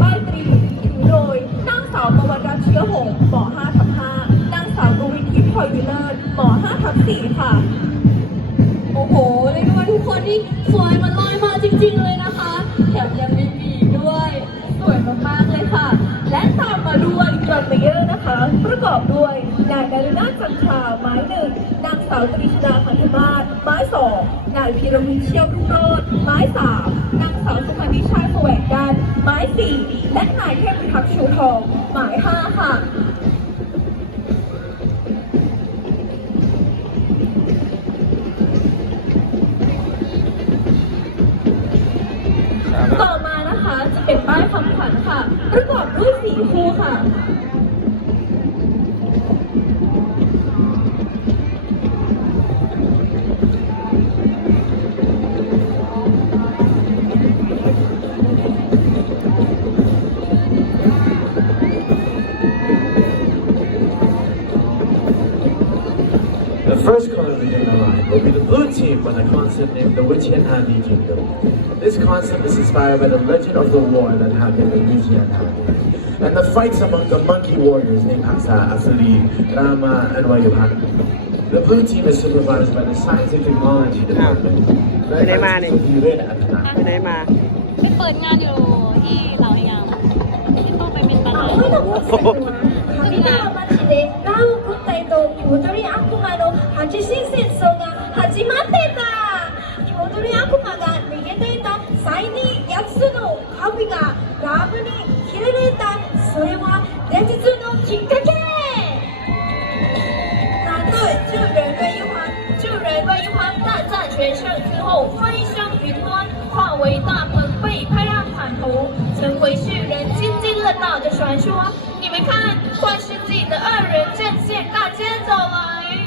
ป้ายตรีถือโดยนางสาวประวัติรัตน์เชื้อหงส์หมอ5ทับ5นางสาวกวินทิพย์พลอยวิเลิศหมอ5ทับ4ค่ะ โอ้โหเรียกได้ว่าทุกคนนี่สวยเหมันลอยมาจริง ๆ เลยนะคะแถมยังมีปีกด้วย สวยมากๆเลยค่ะ และตามมาด้วยดรอนเมเยอร์นะคะ ประกอบด้วยนายดารินาจันทราไม้หนึ่งนางสาวตรีชดาพันธมาศ ม้สองนายพีรวินเชี่ยวทุกโรดไม้สามนางสาวสุพรรณิชาแสวงการไม้สี่และนายเทพพิทักษ์ชูทองไม้ห้าค่ะต่อมานะคะจะเป็นป้ายคำขวัญค่ะ ประกอบด้วยสีคู่ค่ะ first color within the line will be the blue team on a concept named the Witchen Handy Kingdom. This concept is inspired by the legend of the war that happened in Louisiana and the fights among the monkey warriors named Aksa, Asali, Rama, and Wayuhan. The blue team is supervised by the Science and Technology Department. led by Pinay-mani. Suhiren Atana. ไปไหนมา ไปเปิดงานอยู่ที่เหล่าพยามที่ต้องไปเป็นประธาน 鶏悪魔が逃げていた最に8つの神がラブに切られたそれは伝説のきっかけ那对救人魏一环救人魏一环大战全胜之后飞升云端化为大鹏被拍让坦途成为世人津津乐道的传说你们看，万世纪的二人阵线大街走来。